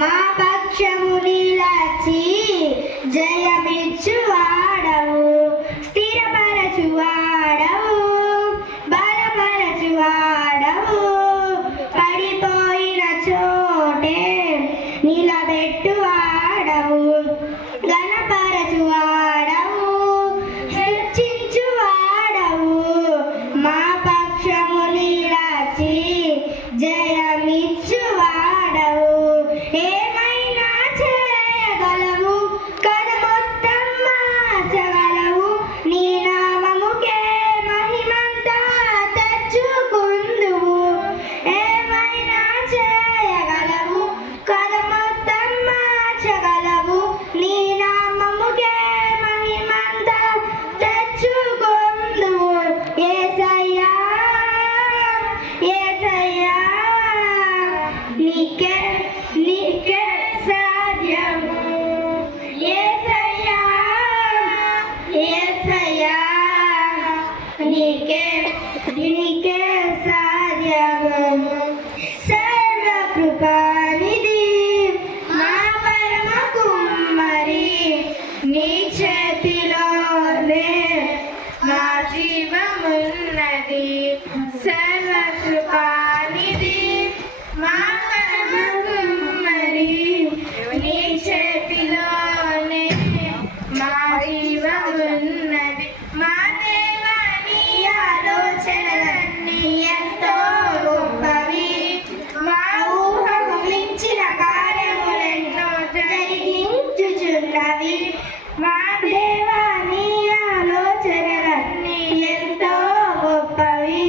మా పక్షము నిలచి జయమిచ్చువాడవు, స్థిరపరచువాడవు, బలపరచువాడవు, పడిపోయిన చోటే నిలబెట్టువాడవు, ఘనపరచువాడవు, హెచ్చించువాడవు, మా పక్షము నిలచి జయమిచ్చువాడవు. ఏమైనా చేయగలవు, కథ మొత్తం మార్చగలవు, నీ నామముకే మహిమంతా తెచ్చుకుందువు. ఏమైనా చేయగలవు, కథ మొత్తం మార్చగలవు, నీ నామముకే మహిమంతా తెచ్చుకుందువు. యేసయ్యా యేసయ్యా నీకే నీకే సాధ్యము. యేసయ్యా యేసయ్యా నీకే నీకే సాధ్యము. సర్వకృపానిధి మా పరమ కుమ్మరి, నీ చేతిలోనే మా జీవమున్నది. సర్వకృపానిధి మా పరమ కుమ్మరి, నీ చేతిలోనే మా జీవమున్నది. మా దేవా నీ ఆలోచనలన్నీ ఎంతో గొప్పవి, మా ఊహకు మించిన కార్యములెన్నో జరిగించుచున్నవి. మా దేవా నీ ఆలోచనలన్నీ ఎంతో గొప్పవి,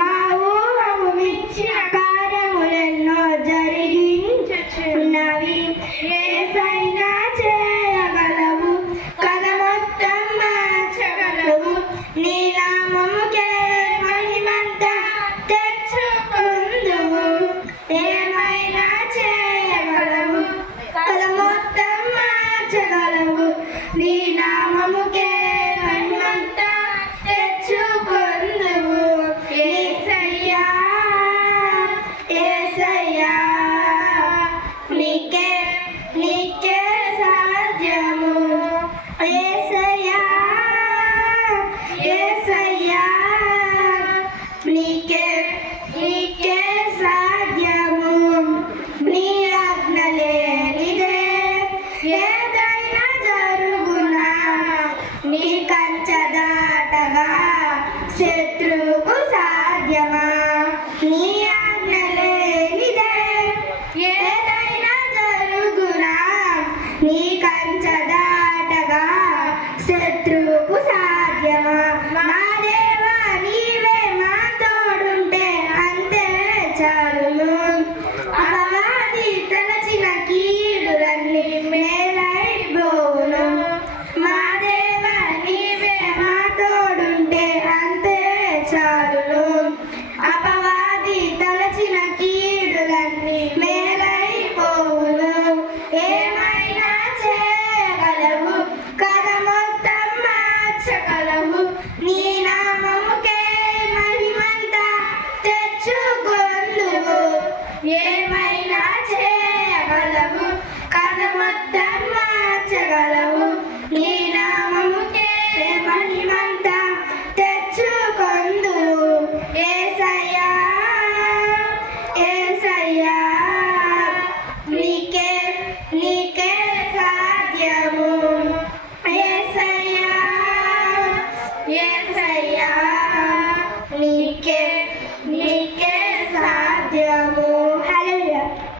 మా ఊహకు మించిన కార్యములెన్నో జరిగించుచున్నవి. ఏసైనా చేయగలవు, కథ మొత్తం మార్చగలవు, నీ నామముకే మహిమంతా తెచ్చుకుందువు. ఏమైనా చేయగలవు, కథ మొత్తం మార్చగలవు, నీ నామముకే మహిమంతా తెచ్చుకుందువు. యేసయ్యా యేసయ్యా నీకే నీకే సాధ్యము. యేసయ్యా యేసయ్యా నీకే నీకే సాధ్యము. నీ ఆజ్ఞ లేనిదే ఏదైనా జరుగునా, నీ కంచె దాటగా శత్రువుకు సాధ్యమా. నీ ఆజ్ఞ లేనిదే ఏదైనా జరుగునా, నీ కంచె దాటగా శత్రువుకు సాధ్యమా. మా దేవా నీవే మా తోడుంటే అంతే చాలును. అపవాది తలచిన కీడులన్నీ మేలైపోవును. మా దేవా నీవే మా తోడుంటే అంతే చాలును. అపవాది తలచిన కీడులన్నీ మేలైపోవును. ఏమైనా చేయగలవు, కథ మొత్తం మార్చగలవు, నీ నామముకే మహిమంతా తెచ్చుకొందువు. ఏమైనా చేయగలవు, కథ మొత్తం మార్చగలవు, నీ నామముకే మహిమంతా తెచ్చుకొందువు. యేసయ్యా యేసయ్యా నీకే నీకే సాధ్యము. యేసయ్యా యేసయ్యా నీకే